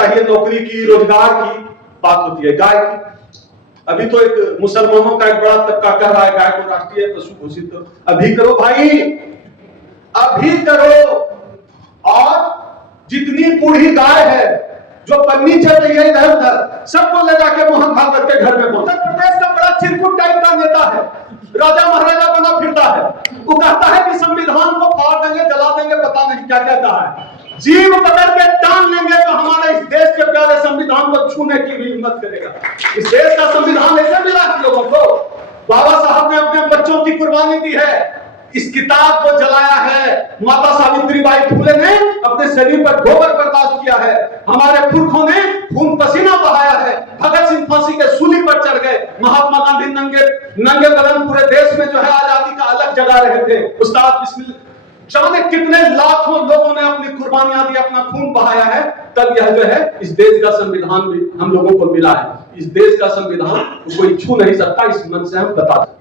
चाहिए नौकरी की, रोजगार की बात होती है, गाय की। अभी तो एक मुसलमानों का एक बड़ा तबका कह रहा है गाय को राष्ट्रीय पशु घोषित करो। अभी करो भाई, अभी करो। और जितनी बूढ़ी गाय है जो पन्नी चल रही है इधर उधर, सबको ले जाके मोहन भागवत के घर में बोल। उत्तर प्रदेश का बड़ा चिरकुट टाइप का नेता है, राजा महाराजा बना फिरता है। वो कहता है कि संविधान को फाड़ देंगे, जला देंगे, पता नहीं क्या कहता है। जीव पकड़ के टांग लेंगे तो हमारे इस देश के प्यारे संविधान को छूने की भी हिम्मत करेगा। इस देश का संविधान ऐसे मिला कि लोगों को बाबा साहब ने अपने बच्चों की कुर्बानी दी है, इस किताब को जलाया है। माता सावित्रीबाई फुले ने अपने शरीर पर गोबर बर्दाश्त किया है। हमारे पुरखों ने खून पसीना बहाया है। भगत सिंह फांसी के सूली पर चढ़ गए। महात्मा गांधी नंगे बदन पूरे देश में जो है आजादी का अलग जगा रहे थे। उस्ताद बिस्मिल्लाह जाने कितने लाखों लोगों ने अपनी कुर्बानियां दी, अपना खून बहाया है, तब यह जो है इस देश का संविधान भी हम लोगों को मिला है। इस देश का संविधान कोई छू नहीं सकता, इस मन से हम बता सकते।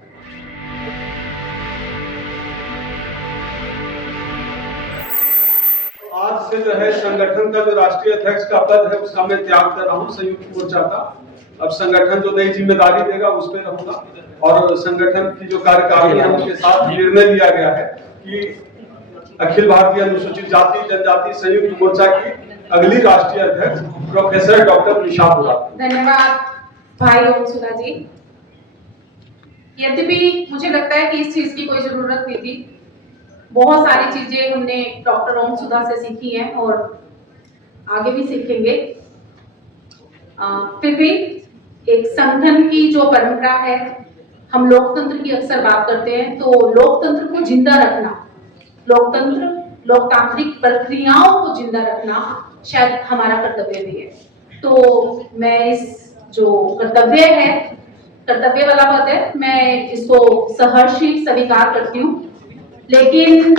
आज से जो है संगठन का जो राष्ट्रीय अध्यक्ष का पद है उसका मैं त्याग कर रहा हूं, संयुक्त मोर्चा का। अब संगठन जो नई जिम्मेदारी देगा उस पर रहूंगा। और संगठन की जो कार्यकारिणी है उनके साथ निर्णय लिया गया है कि अखिल भारतीय अनुसूचित जाति जनजाति संयुक्त मोर्चा की अगली राष्ट्रीय अध्यक्ष प्रोफेसर डॉक्टर निशा बोरा। धन्यवाद भाई ओम सुधा जी। यद्यपि मुझे लगता है कि इस चीज की कोई जरूरत नहीं थी। बहुत सारी चीजें हमने डॉक्टर ओम सुधा से सीखी हैं और आगे भी सीखेंगे। फिर भी एक संगठन की जो परंपरा है, हम लोकतंत्र की अक्सर बात करते हैं, तो लोकतंत्र को जिंदा रखना, लोकतंत्र लोकतांत्रिक प्रक्रियाओं को जिंदा रखना शायद हमारा कर्तव्य भी है। तो मैं इस जो कर्तव्य वाला पद है, मैं इसको सहर्षी स्वीकार करती हूँ। लेकिन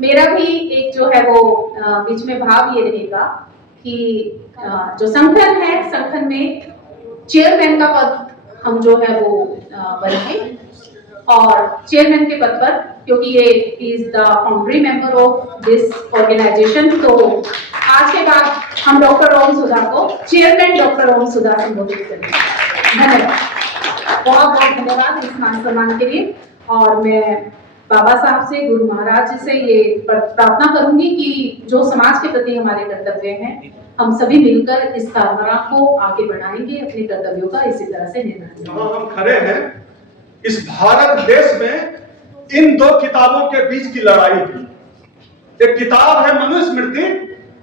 मेरा भी एक जो है वो बीच में भाव ये रहेगा कि जो संगठन है, संगठन में चेयरमैन का पद हम जो है वो बनेंगे। और चेयरमैन के पद पर, क्योंकि ये is the foundry member of this organisation, तो आज के बाद हम डॉक्टर ओम सुधा को चेयरमैन डॉक्टर ओम सुधा संबोधित करेंगे। धन्यवाद, बहुत बहुत धन्यवाद इस मान सम्मान के लिए। और मैं बाबा साहब से, गुरु महाराज जी से ये प्रार्थना करूंगी कि जो समाज के प्रति हमारे कर्तव्य हैं, हम सभी मिलकर इस धारणा को आगे बढ़ाएंगे, अपने कर्तव्यों का इसी तरह से निर्वहन। जहां हम खड़े हैं इस भारत देश में, इन दो किताबों के बीच की लड़ाई थी। एक किताब है मनुस्मृति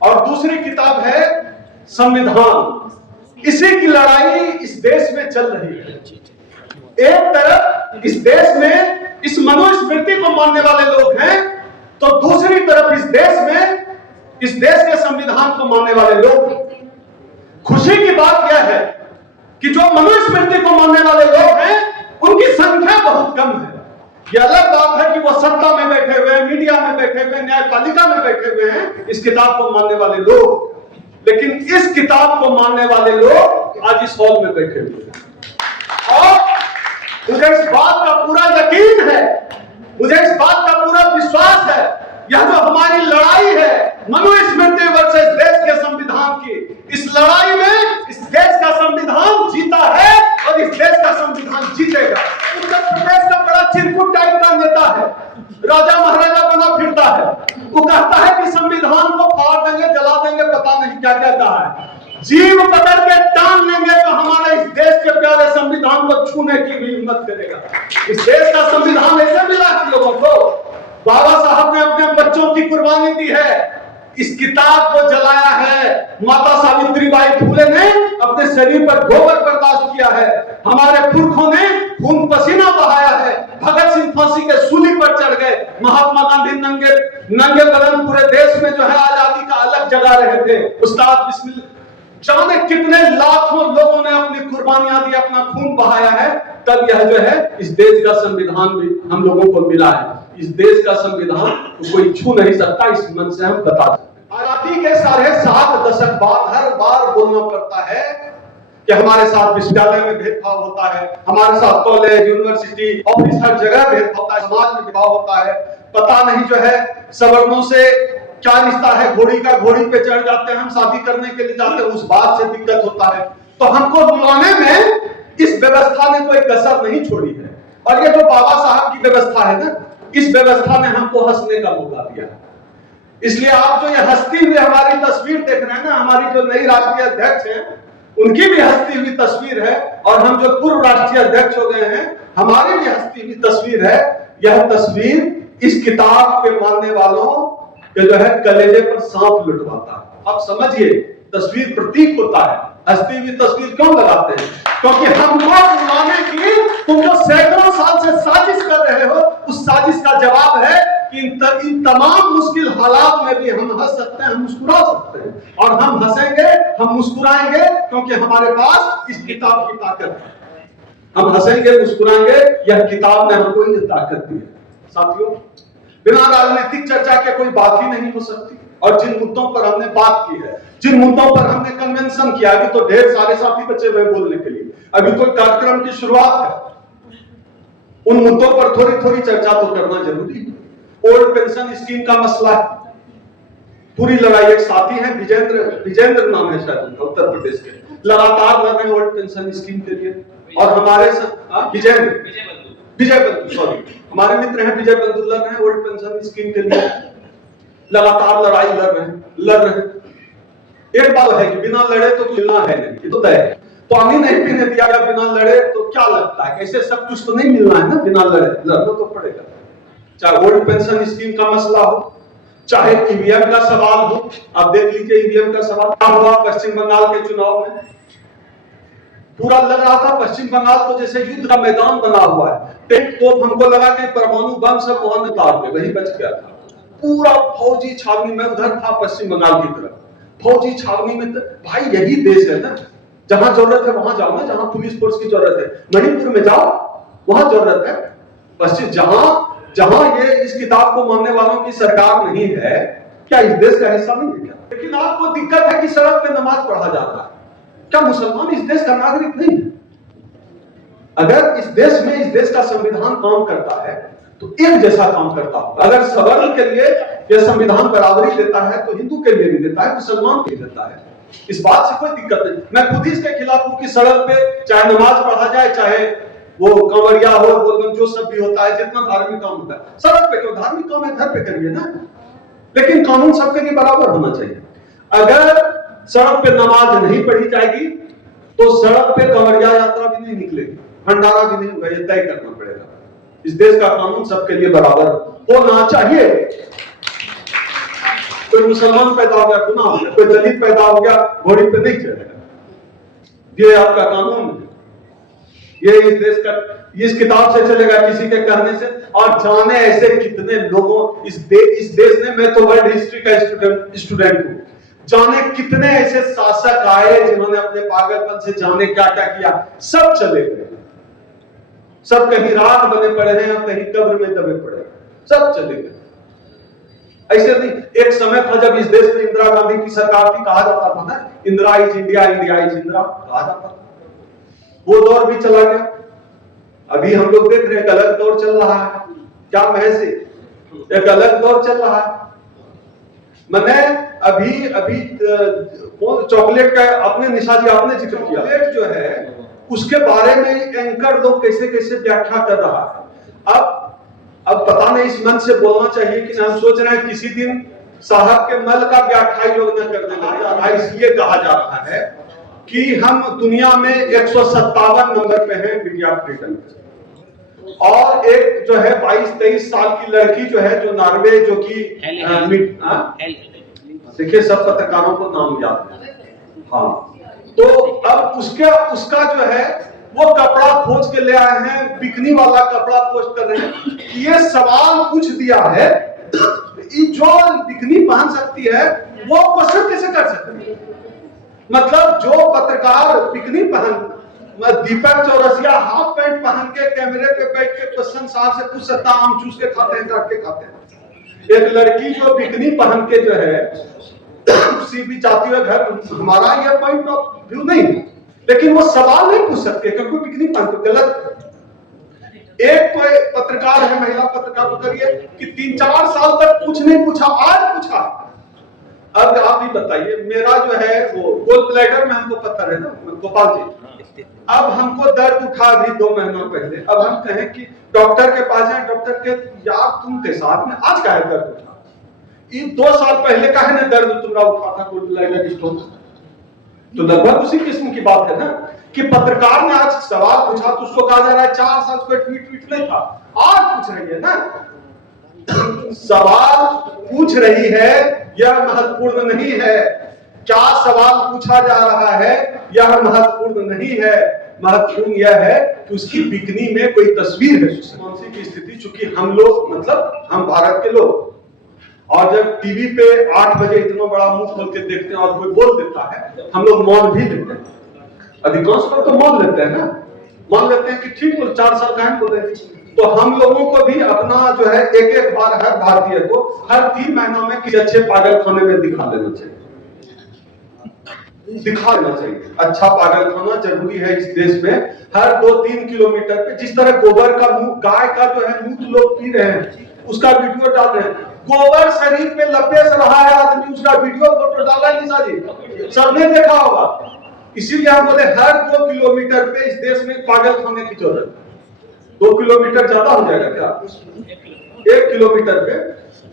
और दूसरी किताब है संविधान। इसी की लड़ाई इस देश में चल रही है। एक तरफ इस देश में इस मनुस्मृति को मानने वाले लोग हैं, तो दूसरी तरफ इस देश में इस देश के संविधान को मानने वाले लोग। खुशी की बात यह है कि जो मनुस्मृति को मानने वाले लोग हैं उनकी संख्या बहुत कम है। यह अलग बात है कि वो सत्ता में बैठे हुए हैं, मीडिया में बैठे हुए हैं, न्यायपालिका में बैठे हुए हैं इस किताब को मानने वाले लोग। लेकिन इस किताब को मानने वाले लोग आज इस हॉल में बैठे हुए हैं। और मुझे इस बात का पूरा यकीन है, मुझे इस बात का पूरा विश्वास है, यह जो हमारी लड़ाई है मनुस्मृति वर्सेस देश के संविधान की, इस लड़ाई में इस देश का संविधान जीता है और इस देश का संविधान जीतेगा। उत्तर प्रदेश का बड़ा चिरकुट टाइप का नेता है, राजा महाराजा बना फिरता है। वो कहता है कि संविधान को फाड़ देंगे, जला देंगे, पता नहीं क्या कहता है। जीव पकड़ के टांग लेंगे तो हमारे इस देश के प्यारे संविधान को छूने की भी हिम्मत करेगा। इस देश का संविधान ऐसे मिला कि लोगों को बाबा साहब ने अपने बच्चों की कुर्बानी दी है, इस किताब को जलाया है। माता सावित्रीबाई फुले ने अपने शरीर पर गोबर बर्दाश्त किया है। हमारे पुरखों ने खून पसीना बहाया है। भगत सिंह फांसी के सूली पर चढ़ गए। महात्मा गांधी नंगे बदन पूरे देश में जो है आजादी का अलग जगा रहे थे। उस्ताद बिस्मिल्लाह जाने कितने लाखों लोगों ने अपनी कुर्बानियां दी, अपना खून बहाया है, तब यह जो है इस देश का संविधान भी हम लोगों को मिला है। इस देश का संविधान कोई छू नहीं सकता, इस मन से हम बता सकते। आजादी के 7.5 दशक बाद हर बार बोलना पड़ता है कि हमारे साथ विश्वविद्यालय में भेदभाव होता है, हमारे साथ कॉलेज, यूनिवर्सिटी, ऑफिस, हर जगह भेदभाव होता है, समाज में भेदभाव होता है। पता नहीं जो है सवर्णों से क्या रिश्ता है घोड़ी का, घोड़ी पे चढ़ जाते हैं, हम शादी करने के लिए जाते हैं, उस बात से दिक्कत होता है। तो हमको रुलाने में इस व्यवस्था ने कोई कसर नहीं छोड़ी है। और ये जो बाबा साहब की व्यवस्था है ना, इस व्यवस्था ने हमको हंसने का मौका दिया है। इसलिए आप जो ये हंसती हुई हमारी तस्वीर देख रहे हैं ना, हमारी जो नई राष्ट्रीय अध्यक्ष हैं उनकी भी हंसती हुई तस्वीर है, और हम जो पूर्व राष्ट्रीय अध्यक्ष हो गए हैं हमारी भी हंसती हुई तस्वीर है। यह तस्वीर इस किताब के मानने वालों के जो है कलेजे पर सांप लुटवाता है। आप समझिए, तस्वीर प्रतीक होता है। हंसती हुई तस्वीर क्यों लगाते हैं? क्योंकि हमको रुलाने की तुम जो सैकड़ों साल से साजिश कर रहे हो, उस साजिश का जवाब है कि इन तमाम मुश्किल हालात में भी हम हंस सकते हैं, हम मुस्कुरा सकते हैं। और हम हंसेंगे, हम मुस्कुराएंगे, क्योंकि हमारे पास इस किताब की ताकत है। हम हंसेंगे, मुस्कुराएंगे, यह किताब ने हमको ये ताकत दी है। साथियों, बिना राजनीतिक चर्चा के कोई बात ही नहीं हो सकती। और जिन मुद्दों पर हमने बात की है, जिन मुद्दों पर हमने कन्वेंशन किया, अभी तो ढेर सारे साथी बचे हुए बोलने के लिए, अभी तो कार्यक्रम की शुरुआत है, उन मुद्दों पर थोड़ी थोड़ी चर्चा तो करना जरूरी है। ओल्ड पेंशन स्कीम का मसला है, पूरी लड़ाई। एक साथी है विजेंद्र नाम है शायद उनका, उत्तर प्रदेश के, लगातार लड़ रहे हैं ओल्ड पेंशन स्कीम के लिए। और हमारे विजय बंधु सॉरी हमारे मित्र हैं विजय बंधु लड़ रहे हैं ओल्ड पेंशन स्कीम के लिए, लगातार लड़ाई लड़ रहे हैं। एक बात है कि बिना लड़े तो मिलना है नहीं, ये तो तय है। पानी नहीं पीने दिया या बिना लड़े तो क्या लगता है, कैसे सब कुछ तो नहीं मिलना है ना, बिना लड़े लड़ना तो पड़ेगा। चाहे ओल्ड पेंशन स्कीम का मसला हो, चाहे ईवीएम का सवाल हो। आप देख लीजिए ईवीएम का सवाल क्या हुआ पश्चिम बंगाल के चुनाव में। पूरा लग रहा था पश्चिम बंगाल तो जैसे युद्ध का मैदान बना हुआ है। तो हमको लगा कि परमाणु बम सब वहां निकाल दे, वही बच गया था। पूरा फौजी छावनी में, उधर था पश्चिम बंगाल की तरफ, फौजी छावनी में। भाई यही देश है ना, जहां जरूरत है वहां जाओ ना, जहां पुलिस फोर्स की जरूरत है। मणिपुर में जाओ, वहां जरूरत है। पश्चिम जहां ये इस किताब को मानने वालों की सरकार नहीं है, क्या इस देश का हिस्सा नहीं है क्या? लेकिन आपको दिक्कत है कि सड़क पे नमाज पढ़ा जा रहा है। क्या मुसलमान इस देश का नागरिक नहीं है? अगर इस देश में, इस देश का संविधान काम करता है तो एक जैसा काम करता होगा। अगर सवर्ण के लिए यह संविधान बराबरी देता है तो हिंदू के लिए भी देता है, मुसलमान के लिए देता है। इस बात से कोई दिक्कत नहीं। मैं खुद ही इसके खिलाफ हूं कि सड़क पे चाहे नमाज पढ़ा जाए, चाहे वो कांवड़िया हो, बोलबम, जो सब भी होता है, जितना धार्मिक काम होता है, सड़क पे क्यों? धार्मिक काम है घर पे करिए ना। लेकिन कानून सबके लिए बराबर होना चाहिए। अगर सड़क पे नमाज नहीं पढ़ी जाएगी तो सड़क पे कांवड़िया यात्रा भी नहीं निकलेगी, भंडारा भी नहीं होगा। ये तय करना पड़ेगा। इस देश का कानून सबके लिए बराबर होना चाहिए। कोई मुसलमान पैदा हो गया गुनाह हो गया, कोई दलित पैदा हो गया घोड़ी पे नहीं चढ़ेगा। ये आपका कानून है, ये इस देश का, इस किताब से चलेगा, किसी के कहने से। और जाने ऐसे कितने लोगों इस देश ने, मैं तो वर्ल्ड हिस्ट्री का स्टूडेंट हूं, जाने कितने ऐसे शासक आए जिन्होंने अपने पागलपन से जाने क्या क्या किया, सब चले गए। सब कहीं राख बने पड़े हैं और कहीं कब्र में दबे पड़े हैं, सब चले गए। ऐसे नहीं, एक समय था जब इस देश में इंदिरा गांधी की सरकार थी, कहा जाता था ना, Indira is India, India is Indira, कहा जाता था। वो दौर भी चला गया। अभी हम लोग देख रहे हैं एक अलग दौर चल रहा है। क्या महज एक अलग दौर चल रहा है। मैंने अभी चॉकलेट का अपने निशा जी आपने जिक्र किया, चॉकलेट जो है उसके बारे में एंकर लोग कैसे कैसे व्याख्या कर रहा है। अब पता नहीं इस मन से बोलना चाहिए कि हम सोच रहे हैं किसी दिन साहब के मल का व्याख्या लोग न करने लगे। इसलिए कहा जा रहा है कि हम दुनिया में 157 नंबर पे हैं मीडिया फ्रीडम, और एक जो है 22-23 साल की लड़की जो है, जो नॉर्वे, जो कि देखिए सब पत्रकारों को नाम याद है। हाँ, तो अब उसका जो है वो कपड़ा खोज के ले आए हैं, बिकनी वाला कपड़ा पोस्ट कर रहे हैं। ये सवाल पूछ दिया है, जो बिकनी पहन सकती है वो क्वेश्चन कैसे कर सकते हैं? मतलब जो पत्रकार बिकनी पहन, दीपक चौरसिया हाफ पैंट पहन के कैमरे पे बैठ के क्वेश्चन साहब से पूछ सकता, आम चूस के खाते हैं, काट के खाते हैं। एक लड़की जो बिकनी पहन के जो है सी भी चाहती है घर, हमारा यह पॉइंट ऑफ व्यू नहीं है, लेकिन वो सवाल नहीं पूछ सकते क्योंकि बिकनी पहन के गलत। एक पत्रकार है, महिला पत्रकार, करिए कि 3-4 साल तक कुछ नहीं पूछा, आज पूछा आप ही बताइए, मेरा जो है वो गोल ब्लैडर में हमको पत्थर है ना गोपाल जी, अब हमको दर्द उठा अभी 2 महीना पहले, अब हम कहें कि डॉक्टर के पास जाए, डॉक्टर के यार तुम के साथ में आज का है दर्द उठा, ये 2 साल पहले का है ना दर्द तुम्हारा उठा था गोल ब्लैडर स्टोन। तो लगभग उसी किस्म की बात है ना कि पत्रकार ने आज सवाल पूछा तो उसको कहा जा रहा है 4 साल कोई ट्वीट नहीं था, आज पूछ रही है ना, सवाल पूछ रही है, यह महत्वपूर्ण नहीं है। क्या सवाल पूछा जा रहा है यह महत्वपूर्ण नहीं है, महत्वपूर्ण यह है कि उसकी बिकनी में कोई तस्वीर है। मानसिक की स्थिति, चूंकि हम लोग मतलब हम भारत के लोग, और जब टीवी पे 8 बजे इतना बड़ा मुंह खोल के देखते हैं और कोई बोल देता है, हम लोग मौन भी लेते हैं, अधिकांश लोग तो मौन लेते हैं ना, मान लेते हैं कि ठीक बोल 4 साल का बोल रहे थे। तो हम लोगों को भी अपना जो है एक बार हर भारतीय को हर 3 महीनों में किसी अच्छे पागल खाने में दिखा देना चाहिए, दिखा देना चाहिए। अच्छा पागल खाना जरूरी है इस देश में, हर 2-3 किलोमीटर पे। जिस तरह गोबर का मुंह, गाय का जो है मूत लोग पी रहे हैं, उसका वीडियो डाल रहे हैं, गोबर शरीर पे लपेट रहा है आदमी, उसका वीडियो फोटो डाला है निशा जी, सबने देखा होगा। इसीलिए हम बोले हर 2 किलोमीटर पे इस देश में पागल खाने की जरूरत है। 2 किलोमीटर ज्यादा हो जाएगा क्या? 1 किलोमीटर पे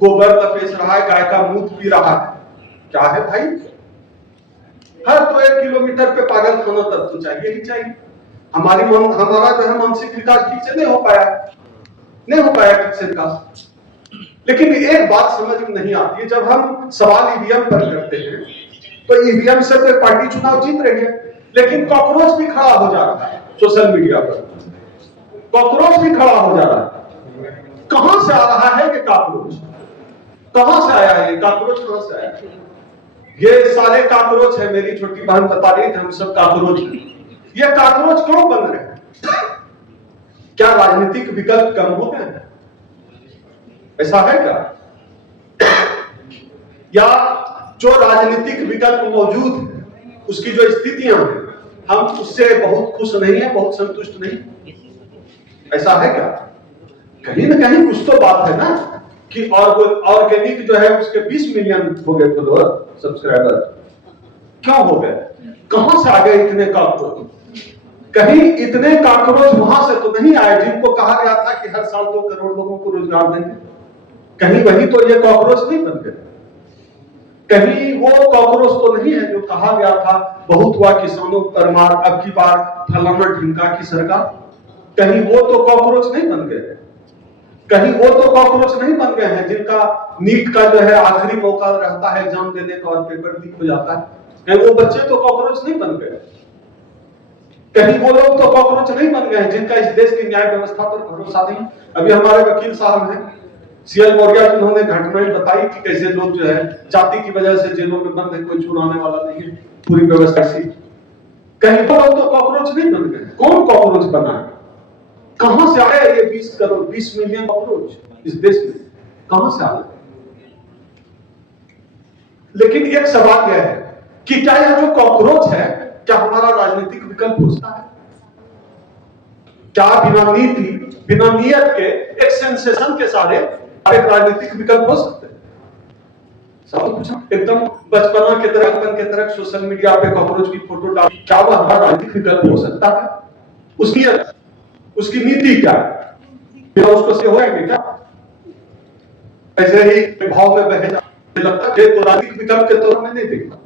गोबर लपेट रहा है, गाय का मूत पी रहा है, क्या है भाई? हर 1 किलोमीटर पे पागल खाना तब तो चाहिए ही चाहिए। हमारा जो है मानसिक विकास ठीक से नहीं हो पाया ठीक से विकास। लेकिन एक बात समझ में नहीं आती है, जब हम सवाल ईवीएम पर करते हैं तो ईवीएम से तो पार्टी चुनाव जीत रही है, लेकिन कॉकरोच भी खड़ा हो जा रहा है सोशल मीडिया पर, कॉकरोच भी खड़ा हो जा रहा है। कहां से आ रहा है ये कॉकरोच? कहां से आया है ये कॉकरोच? कहां से आया? ये सारे कॉकरोच है, मेरी छोटी बहन बता रही थी हम सब कॉकरोच हैं। ये कॉकरोच क्यों बन रहे हैं? क्या राजनीतिक विकल्प कम हो गए हैं? ऐसा है क्या? या जो राजनीतिक विकल्प मौजूद है उसकी जो स्थितियां हैं हम उससे बहुत खुश नहीं है, बहुत संतुष्ट नहीं, ऐसा है क्या? कहीं ना कहीं कुछ तो बात है ना कि ऑर्गेनिक जो है उसके 20 मिलियन हो गए फॉलोअर, सब्सक्राइबर, क्यों हो गए? कहां से आ गए इतने कॉकरोच? कहीं इतने कॉकरोच वहां से तो नहीं आए जिनको कहा गया था कि हर साल 2 करोड़ लोगों को रोजगार देंगे। कहीं वही तो ये कॉकरोच नहीं बन गए। कहीं वो कॉकरोच तो नहीं है जो कहा गया था बहुत हुआ किसानों पर मार, अब की बार फलाना ढिमका की सरकार। कहीं वो तो कॉकरोच नहीं बन गए, कहीं वो तो कॉकरोच नहीं बन गए हैं जिनका नीट का जो है आखिरी मौका रहता है एग्जाम देने का और पेपर लीक हो जाता है, वो बच्चे तो कॉकरोच नहीं बन गए। कहीं वो लोग तो कॉकरोच नहीं बन गए हैं जिनका इस देश की न्याय व्यवस्था पर भरोसा नहीं। अभी हमारे वकील साहब हैं सीएल मौर्य, जिन्होंने घटनाएं बताई कि कैसे लोग जो है जाति की वजह से जेलों में बंद है, कोई छुड़ाने वाला नहीं है, पूरी व्यवस्था सी। कहीं वो लोग तो कॉकरोच नहीं बन गए। कौन कॉकरोच बना है? कहां से आया ये 20 करोड़ 20 मिलियन कॉकरोच इस देश में? कहां से आया? लेकिन एक सवाल यह है कि क्या यह जो कॉकरोच है क्या हमारा राजनीतिक विकल्प हो सकता है? क्या बिना नीति, बिना नियत के एक सेंसेशन के सारे एक राजनीतिक विकल्प हो सकते हैं? सवाल पूछा एकदम बचपना के तरह सोशल मीडिया पे कॉकरोच की फोटो डाल, क्या वह हमारा राजनीतिक विकल्प हो सकता है? उसकी नीति क्या है? उसको से होएंगे क्या? ऐसे ही भाव में बह जाए लगता है तो राजनीतिक विकल्प के तौर में नहीं देखता।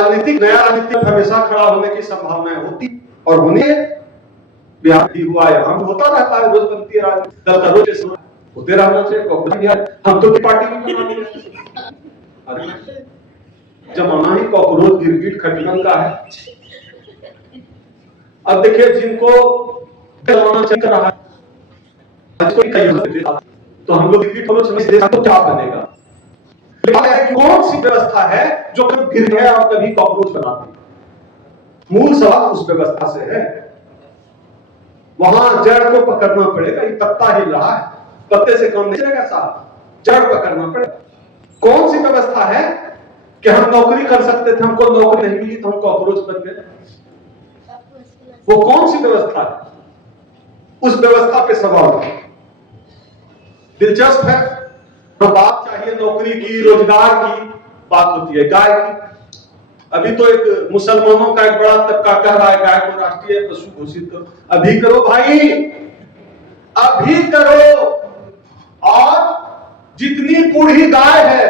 राजनीतिक नया राजनीतिक हमेशा खड़ा होने की संभावनाएं होती और होनी है। बिहार भी हुआ है, हम होता रहता है, रोज बनती है राजनीति, दल का रोज होते रहना चाहिए। हम तो पार्टी भी बना दी, जमाना ही कॉकरोच गिरगिट खटमल का है। अब देखिए जिनको चलाना चल रहा है तो हम लोग तो क्या बनेगा? कौन सी व्यवस्था है जो कभी गिर गया और कभी कॉकरोच बनाती? मूल सवाल उस व्यवस्था से है। वहां जड़ को पकड़ना पड़ेगा। ये पत्ता हिल रहा है, पत्ते से काम नहीं चलेगा साहब, जड़ पकड़ना पड़ेगा। कौन सी व्यवस्था है कि हम नौकरी कर सकते थे, हमको नौकरी नहीं मिली तो हम कॉकरोच बन गए? वो कौन सी व्यवस्था है? उस व्यवस्था पे सवाल है। दिलचस्प है, बात चाहिए नौकरी की, रोजगार की बात होती है, गाय की। अभी तो एक मुसलमानों का एक बड़ा तबका कह रहा है गाय को राष्ट्रीय पशु घोषित करो। अभी करो भाई, अभी करो। और जितनी बूढ़ी गाय है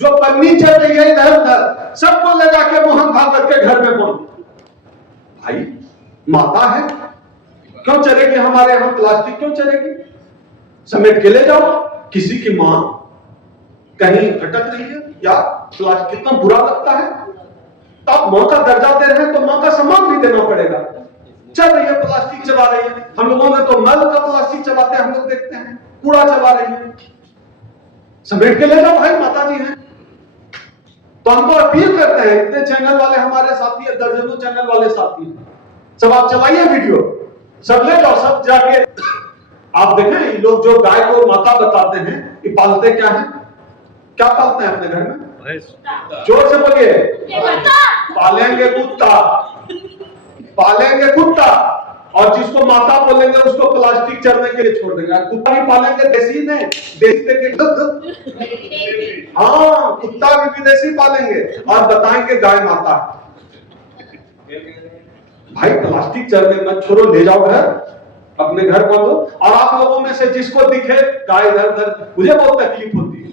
जो पन्नी चल रही है इधर उधर, सबको ले जाके मोहन भागवत के घर में बांध। भाई माता है, क्यों चलेगी हमारे यहां प्लास्टिक, क्यों चलेगी? समेट के ले जाओ। किसी की मां कहीं भटक रही है या प्लास्टिक, कितना बुरा लगता है। तो आप मां का दर्जा दे रहे हैं तो मां का सम्मान भी देना पड़ेगा। चल रही है प्लास्टिक चबा रही है, हम लोगों ने तो मल का प्लास्टिक चबाते हैं, हम लोग देखते हैं, कूड़ा चबा रही है। समेट के ले जाओ भाई, माता जी हैं। तो हम तो अपील करते हैं, इतने चैनल वाले हमारे साथी है, दर्जनों चैनल वाले साथी हैं, सब आप चलाइए वीडियो, सब ले जाओ, सब जाके आप देखें। ये लोग जो गाय को माता बताते हैं, ये पालते क्या है? क्या पालते हैं अपने घर में? जोर से बोलिए। पालेंगे कुत्ता, पालेंगे कुत्ता। और जिसको माता बोलेंगे उसको प्लास्टिक चरने के लिए छोड़ देंगे। कुत्ता भी पालेंगे देसी ने, देसी के हाँ, कुत्ता भी विदेशी पालेंगे और बताएंगे गाय माता। भाई प्लास्टिक चरने मत छोड़ो, ले जाओ घर, अपने घर बांधो। और आप लोगों में से जिसको दिखे गाय इधर उधर, मुझे बहुत तकलीफ होती है,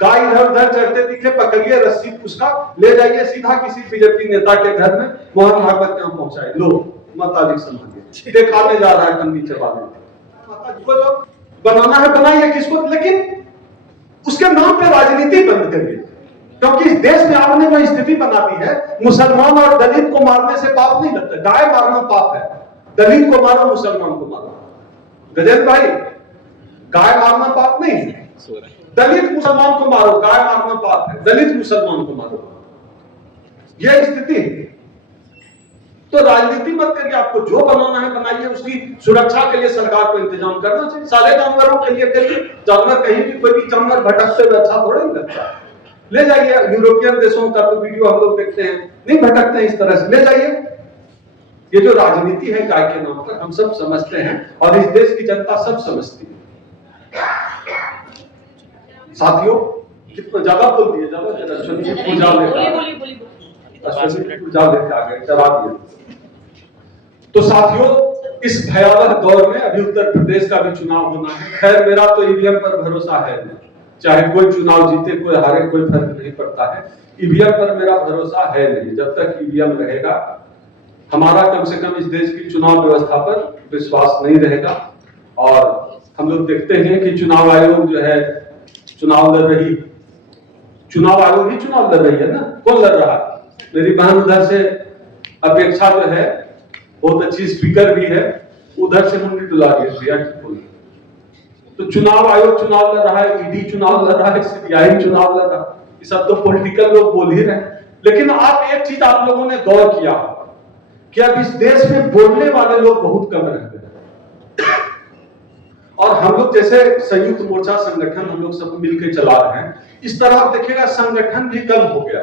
गाय इधर उधर चढ़ते दिखे, पकड़िए रस्सी उसका ले जाइए सीधा किसी बीजेपी नेता के घर में, मोहन भागवत के यहाँ पहुंचाए। लो माता जी संभालिए, दिखाने जा रहा है कंदी चबाने। माता जी को जो बनाना है बनाइए, किसको, लेकिन उसके नाम पे राजनीति बंद करिए। क्योंकि इस देश में आपने वो स्थिति बना दी है, मुसलमान और दलित को मारने से पाप नहीं लगता। गाय मारना पाप है, दलित को मारो, मुसलमान को मारो। गजेंद्र भाई, गाय मारना पाप नहीं है, दलित मुसलमान को मारो, गाय मारना पाप है, दलित मुसलमान को मारो। यह स्थिति है। तो राजनीति मत करिए, आपको जो बनाना है बनाइए, उसकी सुरक्षा के लिए सरकार को इंतजाम करना चाहिए। सारे जानवरों के लिए करिए, जानवर कहीं भी, कोई भी जानवर भटकते हुए अच्छा थोड़ा नहीं लगता। ले जाइए, यूरोपियन देशों का तो वीडियो हम लोग देखते हैं, नहीं भटकते हैं इस तरह से, ले जाइए। ये जो राजनीति है गाय के नाम पर, हम सब समझते हैं और इस देश की जनता सब समझती है। साथियों, कितना ज्यादा बोल दिए, ज्यादा पूजा लेके आ गए, चला दिए। तो साथियों, इस भयावह दौर में अभी उत्तर प्रदेश का भी चुनाव होना है। खैर मेरा तो ईवीएम पर भरोसा है, चाहे कोई चुनाव जीते कोई हारे, कोई फर्क नहीं पड़ता है। ईवीएम पर मेरा भरोसा है नहीं। जब तक ईवीएम रहेगा, हमारा कम से कम इस देश की चुनाव व्यवस्था पर विश्वास नहीं रहेगा। और हम लोग देखते हैं कि चुनाव आयोग जो है चुनाव लड़ रही, चुनाव आयोग ही चुनाव लड़ रही है ना, कौन लड़ रहा है? मेरी बहन उधर से अपेक्षा जो है, बहुत अच्छी स्पीकर भी है, उधर से मुंडी डुला रही है। तो चुनाव आयोग चुनाव लड़ रहा है, ईडी चुनाव लड़ रहा है, सीबीआई चुनाव लड़ रहा है, ये सब तो पॉलिटिकल लोग बोल ही रहे हैं। लेकिन आप एक चीज आप लोगों ने गौर किया कि अब इस देश में बोलने वाले लोग बहुत कम रह गए। और हम लोग जैसे संयुक्त मोर्चा संगठन हम लोग सब मिलकर चला रहे हैं, इस तरह आप देखिएगा संगठन भी कम हो गया,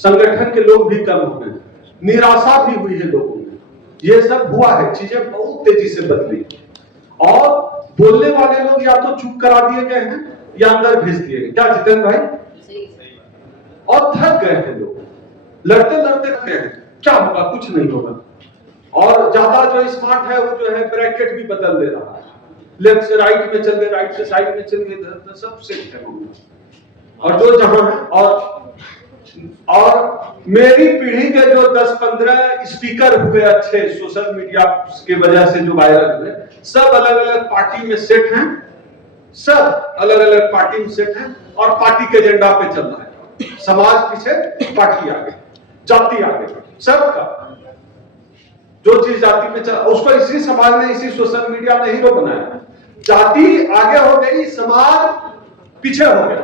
संगठन के लोग भी कम हो गए, निराशा भी हुई है लोगों में। ये सब हुआ है, चीजें बहुत तेजी से बदली और बोलने वाले लोग या तो चुप करा दिए गए हैं या अंदर भेज दिए गए। क्या जितेंद्र भाई? और थक गए हैं लोग, लड़ते लड़ते थक गए हैं। क्या होगा? कुछ नहीं होगा। और ज्यादा जो स्मार्ट है वो जो है ब्रैकेट भी बदल दे रहा है, लेफ्ट से राइट में चल गए, राइट से साइड में चल गए, सब सेट है। और जो जहां है, और मेरी पीढ़ी के जो 10-15 स्पीकर हुए अच्छे सोशल मीडिया की वजह से जो वायरल हुए, सब अलग अलग पार्टी में सेट हैं, सब अलग अलग पार्टी में सेट हैं और पार्टी के एजेंडा पे चल रहा है। समाज पीछे, पार्टी आगे, जाति आगे, सबका जो चीज जाति में चल, उसको इसी समाज ने, इसी सोशल मीडिया ने हीरो बनाया। जाति आगे हो गई, समाज पीछे हो गया,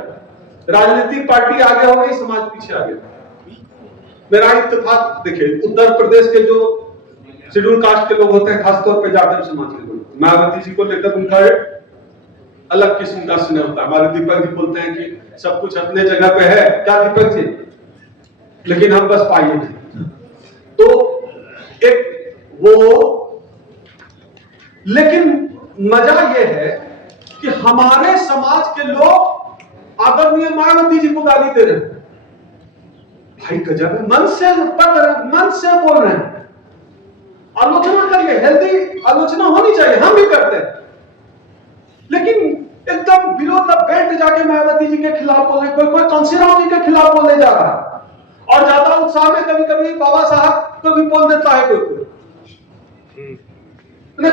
राजनीतिक पार्टी आगे हो गई, समाज पीछे आ गया। मेरा इत्तेफाक देखिए, उत्तर प्रदेश के जो शेड्यूल कास्ट के लोग होते हैं, खासतौर पे जाटव समाज के लोग, मायावती जी को लेकर उनका एक अलग किस्म का स्नेह होता है। हमारे दीपक जी बोलते हैं कि सब कुछ अपने जगह पे है, क्या दीपक जी, लेकिन हम बस पाइए। तो एक वो, लेकिन मजा ये है कि हमारे समाज के लोग आदरणीय मायावती जी को गाली दे रहे हैं। भाई गजब है, मन से पढ़ रहे हैं, मन से बोल रहे हैं। आलोचना करिए, हेल्दी आलोचना होनी चाहिए, हम भी करते हैं, लेकिन एकदम बिलो द बेल्ट जाके मायावती जी के खिलाफ बोले, कोई कांसीराम जी के खिलाफ बोलने जा रहा है, और ज्यादा उत्साह में कभी कभी बाबा साहब को भी बोल देता है कोई।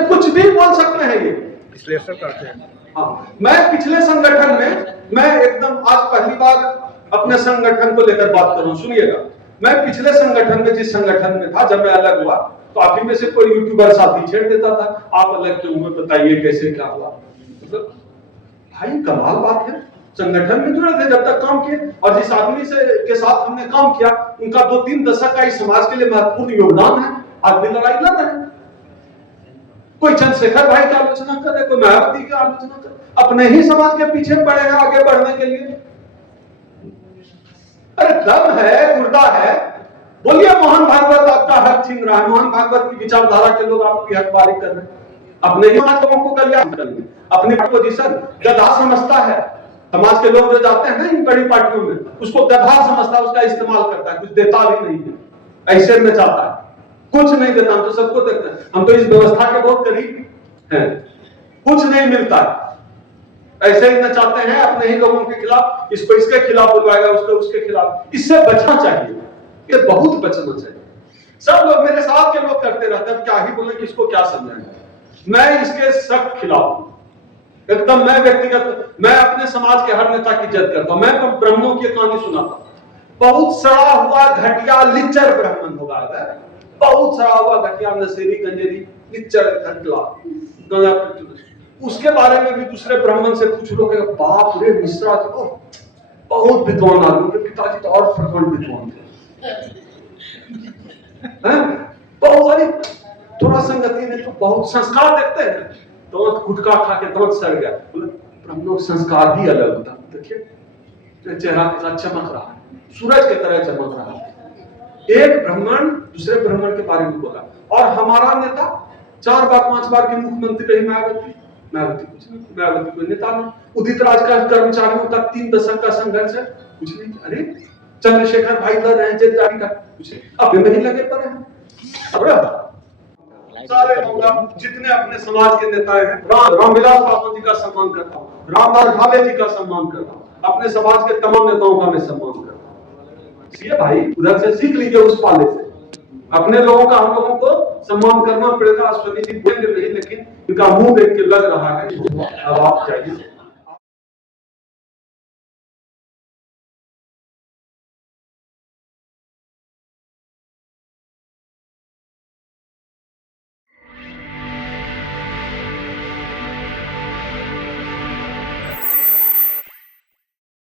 कुछ भी बोल सकते हैं ये, विश्लेषण करते हैं। हाँ, मैं पिछले संगठन में, मैं एकदम आज पहली बार अपने संगठन को लेकर बात कर रहा हूं, सुनिएगा। मैं पिछले संगठन में, जिस संगठन में था, जब मैं अलग हुआ तो आप ही में से कोई यूट्यूबर साथी छेड़ देता था, आप अलग क्यों हुए, बताइए कैसे क्या हुआ। मतलब भाई कमाल बात है, संगठन में जुड़े थे, जब तक काम किए, और जिस आदमी से के साथ हमने काम किया उनका 2-3 दशक का इस समाज के लिए महत्वपूर्ण योगदान है। आज भी लड़ाई लड़ रहे हैं, कोई चंद्रशेखर भाई की आलोचना करे, कोई मायावती की आलोचना करे, अपने ही समाज के पीछे पड़े हैं आगे बढ़ने के लिए। अरे दम है, गुर्दा है, बोलिए मोहन भागवत आपका हक छीन रहा है, मोहन भागवत की विचारधारा के लोग आपकी हकबारी कर रहे हैं, अपने ही लोगों को कल्याण करेंगे। अपनी पोजीशन गधा समझता है, समाज के लोग जो जाते हैं ना इन बड़ी पार्टियों में, उसको गधा समझता है, उसका इस्तेमाल करता है, कुछ देता भी नहीं है, ऐसे में चाहता है, कुछ नहीं देता। हम तो सबको देखते हैं, हम तो इस व्यवस्था के बहुत करीब हैं, कुछ नहीं मिलता है, ऐसे ही नचाते हैं अपने ही लोगों के खिलाफ, इसको इसके खिलाफ बुलवाएगा, उसको उसके खिलाफ। इससे बचना चाहिए, ये बहुत बचना चाहिए। सब लोग मेरे साथ के लोग करते रहते हैं, क्या ही बोले, किसको क्या समझाएंगे। मैं इसके सख्त खिलाफ हूं एकदम। मैं व्यक्तिगत, मैं अपने समाज के हर नेता की इज्जत करता हूं। मैं ब्राह्मणों की कहानी सुनाता हूं, बहुत सड़ा हुआ घटिया लिच्चर ब्राह्मण होगा, बहुत सड़ा हुआ घटिया नशेरी गंजेरी लिच्चर घटला, उसके बारे में भी दूसरे ब्राह्मण से पूछ लो, बाप रे मिश्रा जी बहुत विद्वान आदमी, उनके पिताजी तो और प्रखंड विद्वान थे, बहुत थोड़ा संगति नहीं तो बहुत संस्कार देखते हैं, तो गुटखा खा के दांत सड़ गया, ब्राह्मणों का संस्कार ही अलग होता। देखिए चेहरा के साथ चमक रहा है, सूरज की तरह चमक रहा है। एक ब्राह्मण दूसरे ब्राह्मण के बारे में बोला, और हमारा नेता 4 बार 5 बार की मुख्यमंत्री रही मायावती। मायावती कुछ नहीं, मायावती कोई नेता नहीं। उदित राज का कर्मचारियों का 3 दशक का संघर्ष है, कुछ नहीं। अरे चंद्रशेखर भाई लड़ रहे हैं, जेल जारी का कुछ नहीं, अब में ही लगे पड़े हैं। सारे जितने अपने समाज के नेता हैं, रामविलास पासवान जी का सम्मान करता हूँ, रामदास भाले जी का सम्मान करता हूँ, अपने समाज के तमाम नेताओं का मैं सम्मान करता हूँ। इसलिए भाई उधर से सीख लीजिए, उस पाले से। अपने लोगों का हम लोगों को सम्मान करना पड़ेगा। अश्वनी जी बोलेंगे नहीं, लेकिन इनका मुंह देख के लग रहा है अब आप चाहिए।